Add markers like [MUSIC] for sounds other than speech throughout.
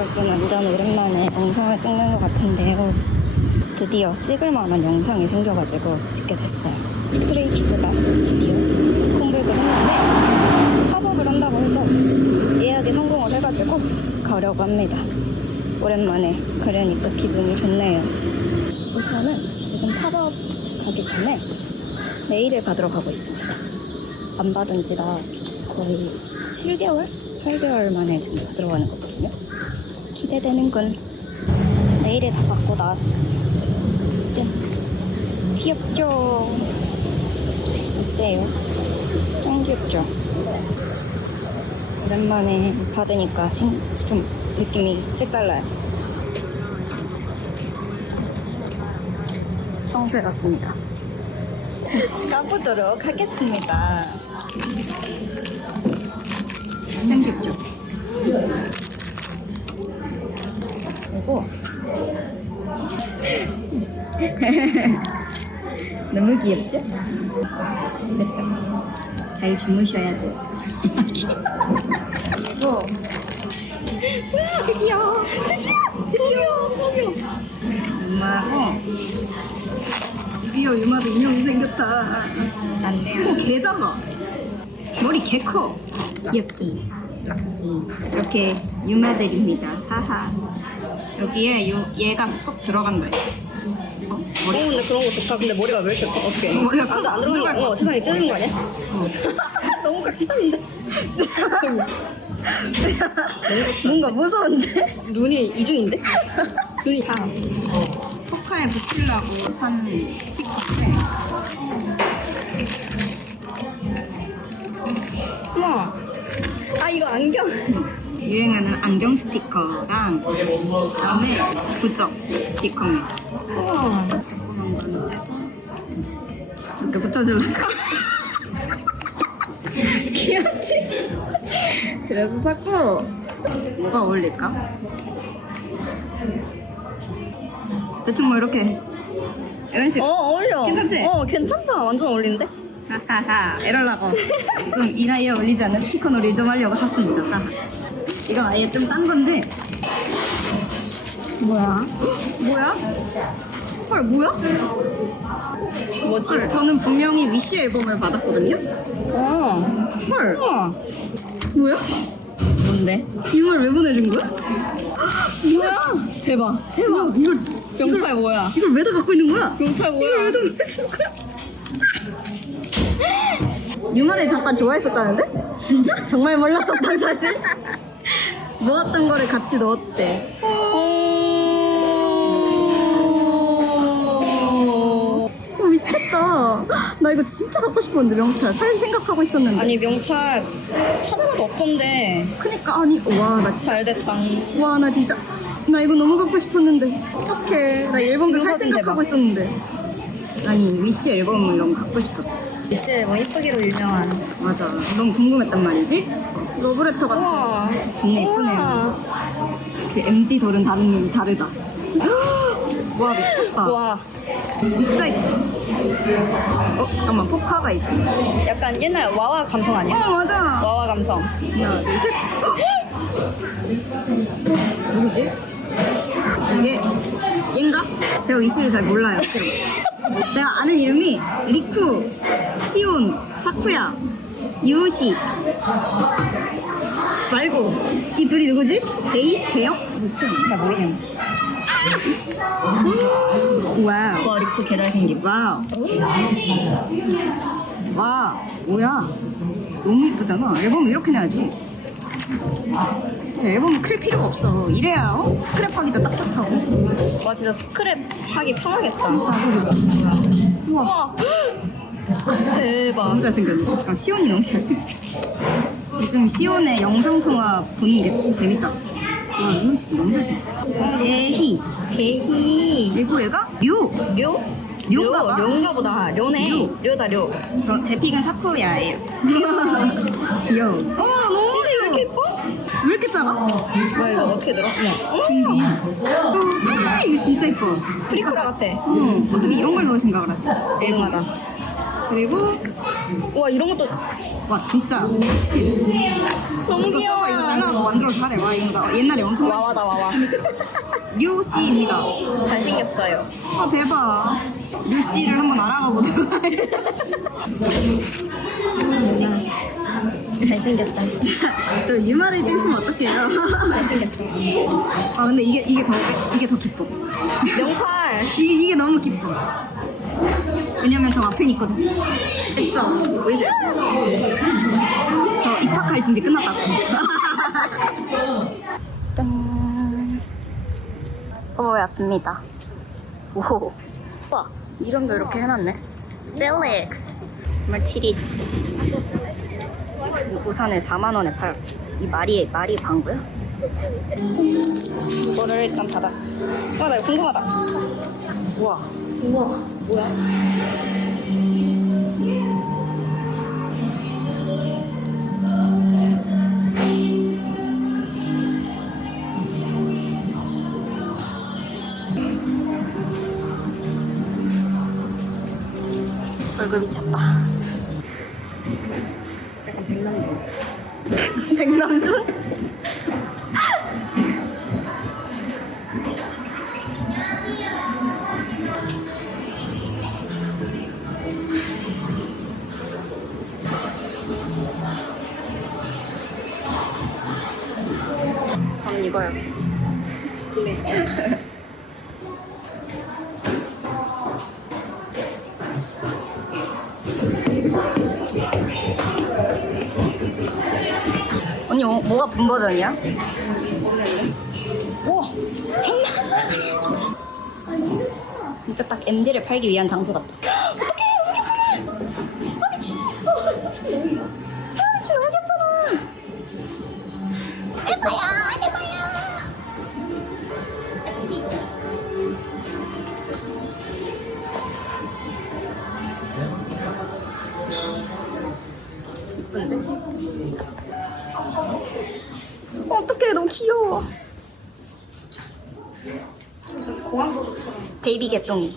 여러분 완전 오랜만에 영상을 찍는 것 같은데요. 드디어 찍을 만한 영상이 생겨가지고 찍게 됐어요. 스트레이 키즈가 드디어 공백을 했는데 팝업을 한다고 해서 예약이 성공을 해가지고 가려고 합니다. 오랜만에 그러니까 기분이 좋네요. 우선은 지금 팝업 가기 전에 메일을 받으러 가고 있습니다. 안 받은 지가 거의 7개월? 8개월 만에 지금 받으러 가는 거거든요. 기대되는군. 메일을 다 받고 나왔어요. 짠. 귀엽죠? 어때요? 짱 귀엽죠? 오랜만에 받으니까 신- 좀 느낌이 색달라요. 청소해 갔습니다. [LAUGHS] 까보도록 하겠습니다. 짱 귀엽죠? 그리고 [LAUGHS] 너무 귀엽죠? 됐다. 잘 주무셔야 돼. 그리고 와 드디어 드디어 드디어 드디어 엄마하고 드디어 유마도 인형이 생겼다. 안 돼요. 개 작아. 머리 개 커. 귀엽지. 이렇게 유마들입니다. 하하. 여기에 요, 얘가 쏙 들어간다. 어, 머리. 어, 근데 그런 거 좋다. 근데 머리가 왜 이렇게 커? 어떻게? 머리가 커서 안 들어가는 거 아니야? 것 세상에 찢는 거 아니야? 너무 꽉 찼는데? [LAUGHS] 뭔가 무서운데? 눈이 이중인데? 눈이 다. 포카에 붙이려고 산 스티커인데 우와. 아, 이거 안경. 유행하는 안경 스티커랑 그다음에 부적 스티커입니다. 우와. 조그만 거는 해서 이렇게 붙여주려고 [LAUGHS] 귀엽지? 그래서 샀고 뭐가 어울릴까? 대충 뭐 이렇게 이런 식 어, 어울려. 괜찮지? 어, 괜찮다. 완전 어울리는데? 하하하 이럴라고 좀 이 나이에 어울리지 않는 스티커 놀이를 좀 하려고 샀습니다. 이건 아예 좀 딴 건데 뭐야? 뭐야? 헐 뭐야? 뭐지? 헐 저는 분명히 위시 앨범을 받았거든요 어. 헐 우와. 뭐야? 뭔데? 이걸 왜 보내준 거야? 뭐야? 대박. 대박 이걸 경찰 뭐야? 이걸 왜 다 갖고 있는 거야? 경찰 뭐야? [LAUGHS] 유만을 잠깐 좋아했었다는데? 진짜? 정말 몰랐었던 사실? [LAUGHS] 모았던 거를 같이 넣었대. 어, 미쳤다. 나 이거 진짜 갖고 싶었는데 명찰 살 생각하고 있었는데. 아니, 명찰 찾아봐도 없던데. 그니까 아니 와나 진짜 잘 됐다. 와 나 진짜 나 이거 너무 갖고 싶었는데 어떡해 나 앨범도 살 지금 생각하고 있었는데 아니 위시 앨범을 너무 갖고 싶었어 글쎄, 뭐 이쁘기로 유명한. 맞아 너무 궁금했단 말이지 러브레터가 우와. 존나 예쁘네요 역시 MG 돌은 다른 다르다 [GASPS] 와 미쳤다 와. 진짜 예뻐 어 잠깐만 포카가 있지 약간 옛날 와와 감성 아니야? 어 맞아 와와 감성. 하나 둘 셋 [GASPS] 누구지? 얘 얘인가? 제가 이슈를 잘 몰라요 [LAUGHS] 제가 아는 이름이 리쿠, 시온, 사쿠야, 유시 말고 이 둘이 누구지? 제이? 재영? 잘 모르겠네. 와우 와, 리코 개잘 생김. 와우 와 뭐야 너무 이쁘잖아 앨범 이렇게 내야지 앨범 클 필요가 없어 이래야 어? 스크랩하기도 딱 좋다고 와, 진짜 스크랩 하기 편하겠다. 우와 와. [GASPS] 대박. 너무 잘생겼네 잠깐 시온이 너무 잘생겼 어 요즘 시온의 영상통화 보는 게 재밌다 와 이거 진짜 너무 잘생겼어 제희 제희. 그리고 얘가 류 료? 료인가 봐. 료인가 보다. 료네. 료. 료다, 료. 저, 제 픽은 사쿠야예요 [LAUGHS] 귀여워 어, 너무 왜 이렇게 예뻐? 왜 이렇게 작아? 뭐야, 이거 어떻게 들어? 준비. 아, 이거 진짜 이뻐. 스티커 같아. 어, 어떻게 이런 걸 넣으신 생각을 하지? 일용하다. 그리고 와, 이런 것도 와 진짜 미친. 너무 이거 써서 이거 잘라서 만들어서 하래. 와 이거 나 옛날에 엄청 많이 와와다 와와. 류씨입니다. 잘생겼어요. 아 대박. 류씨를 한번 알아가 보도록. 잘생겼다. [LAUGHS] 저 유마를 찍으시면 어떡해요? 아 근데 이게 이게 더 이게 더 기뻐. 명찰. [LAUGHS] 이게 이게 너무 기뻐. 왜냐면 저 앞에 있거든. 그쵸? 보이세요? 저 입학할 준비 끝났다고. 짠. 후보에 왔습니다. 오. 와, 이름도 이렇게 해놨네. 젤릭스. 마티리스. 우산에 4만원에 팔. 이 말이, 말이 방구야? 이거를 일단 받았어. 와, 나 이거 궁금하다. 우와. 우와, 뭐야? 얼굴 미쳤다. 이거요. 언니 어, 뭐가 분 버전이야? 우와, 장난. 진짜 딱 MD를 팔기 위한 장소 같다. 어떡해 너무 귀여워. 베이비 개똥이.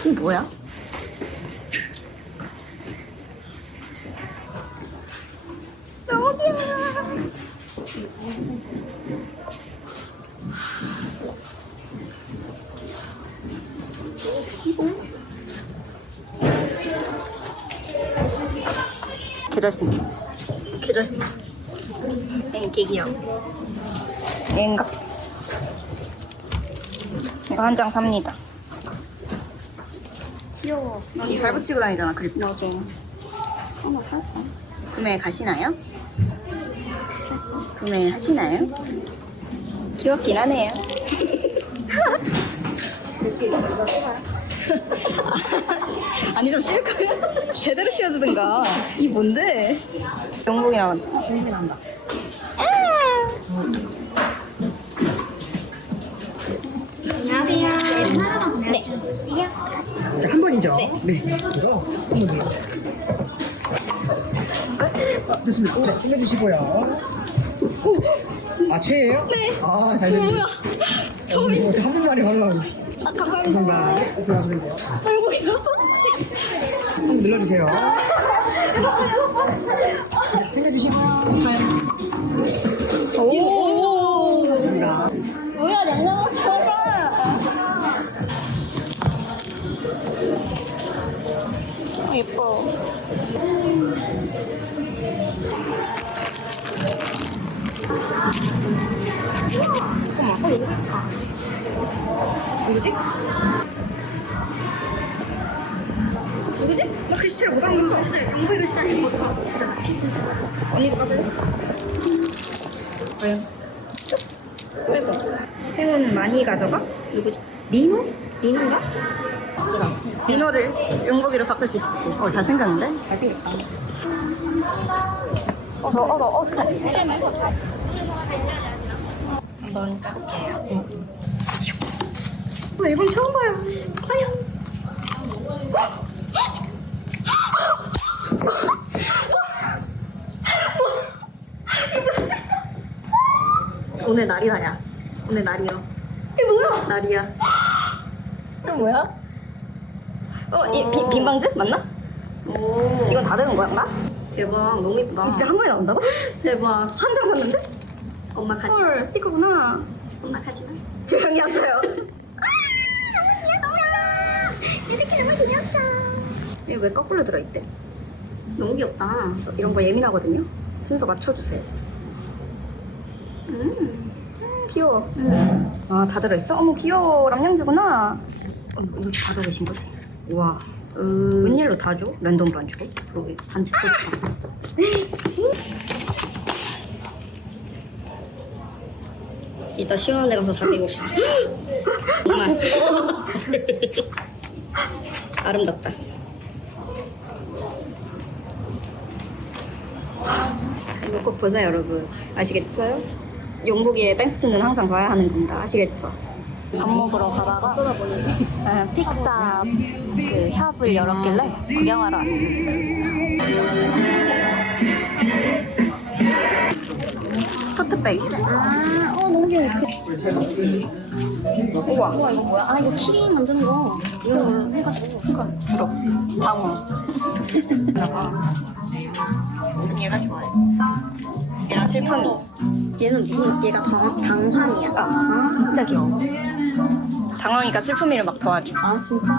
이게 뭐야? 계절생. 계절생. 앵기 귀여워. 얘인가? 이거 한 장 삽니다. 귀여워. 언니 잘 붙이고 다니잖아 그립. 맞아. 하나 살까? 구매 가시나요? 구매하시나요? 귀엽긴 하네요. [LAUGHS] [LAUGHS] 아니 좀 싫을까요? 제대로 씌워두든가. 이 뭔데? 영국이. 생각이 난다. 한 번이죠? 네. 이거 한번 눌러주세요. 아, 됐습니다. 자, 챙겨주시고요. 아, 최예요? 네. 아, 잘 됐네요. 뭐야? 처음이 한국말이 올라오지. 아, 감사합니다. 감사합니다. 네. 아이고 이거. 한 번 눌러주세요. 네, 챙겨주시고요. 알아. 언니도 가볼래? 과연? 아이고. 행운 많이 가져가? 누구지? 리노? 리노인가? 민호를 용국이로 바꿀 수 있을지. 어 잘생겼는데? 잘생겼다. 어서 얼어 어서. 한번 까볼게요. 어, 앨범 처음 봐요. 오늘 날이다야. 오늘 날이요. 이게 뭐야? 날이야. 이건 뭐야? 어, 이 비, 빈방즈 맞나? 오. 이건 다 되는 거야? 대박. 너무 이쁘다. 진짜 한 번에 나온다고? [LAUGHS] 대박. 한 장 샀는데? 엄마 가지. 헐 스티커구나. 엄마 가지 마. 조용히 하세요. 이 새끼 너무 귀엽죠? 이게 왜 거꾸로 들어있대? 너무 귀엽다. 저 이런 거 예민하거든요. 순서 맞춰주세요. 음. 음, 귀여워. 아, 다 들어있어? 어머, 귀여워. 람냥주구나. 어, 이거 다 들어있신 거지? 와. 음. 웬일로 다 줘? 랜덤으로 안 주고? 그러게. 반지 또 이따 시원한 데 가서 자기 봅시다. 정말. [LAUGHS] 아름답다. 이거 꼭 보세요, 여러분. 아시겠어요? 용복이의 땡스트는 항상 봐야 하는 겁니다. 아시겠죠? 밥 먹으러 가다가 보니 픽사 그 샵을 열었길래 구경하러 왔습니다. 토트백이래. 아, 어, 너무 귀여워. 우와. 우와, 이거 뭐야? 아, 이거 키 만드는 거. 이런 걸로 해가지고. 그러니까 부럽. 방어. 전 얘가 좋아요. 얘랑 슬픔이. 얘는 무슨, 얘가 당, 당황이야. 아, 진짜 귀여워. 당황이가 슬픔이를 막 도와줘. 아, 진짜?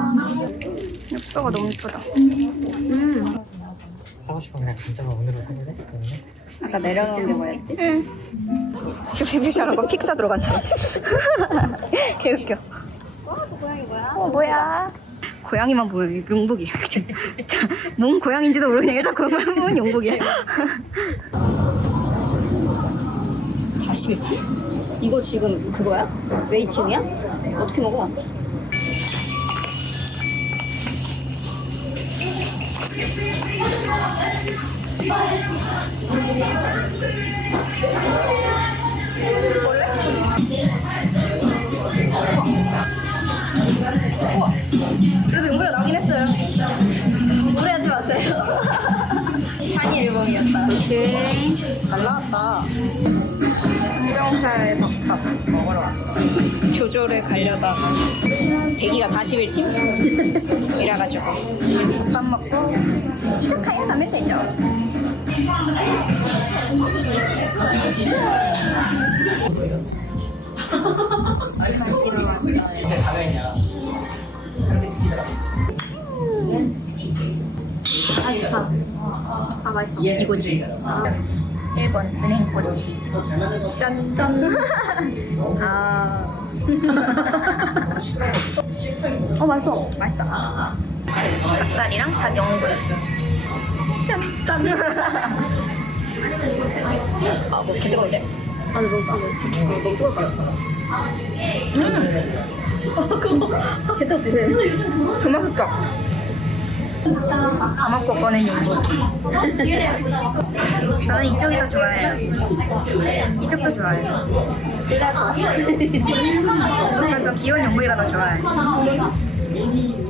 엽서가 너무 이쁘다. 음. 하고 싶은 그냥 진짜로 오늘로 사볼래? 오늘? 아까 내려놓은 게 뭐였지? 응. 슈피비샤라고 픽사 들어간 사람. [LAUGHS] 개웃겨. 와, 저 고양이 뭐야? 어, 뭐야? 고양이만 보면 용복이야. 그죠? 자, 뭔 고양인지도 그냥 일단 고양이만 보면 용복이야. [LAUGHS] 41티? 이거 지금 그거야? 웨이팅이야? 어떻게 먹어? 그래도 용복이가 나오긴 했어요. 무리하지 마세요. [LAUGHS] 장이 앨범이었다. 오 조조를 가려다가 대기가 41팀? 이래가지고 밥 먹고 이사카야 가면 되죠. 왔어요. 아, 좋다. 아, 맛있어. 이거지. 1번 은행꼬치. 짠짠. 아. [LAUGHS] 어 맛있어. 맛있다. 닭다리랑 닭영골. 짠짠. [LAUGHS] 아, 뭐 뜨거운데? 아, 너무, [LAUGHS] 아, 너무, 뜨거울 것 같아. 개떡지 왜? 그 맛있다. 다 먹고 꺼낸 용도. [LAUGHS] 저는 이쪽이 더 좋아해요. 이쪽도 좋아해요. 둘다 좋아. 하지만 저 귀여운 용구이가 더 좋아해요.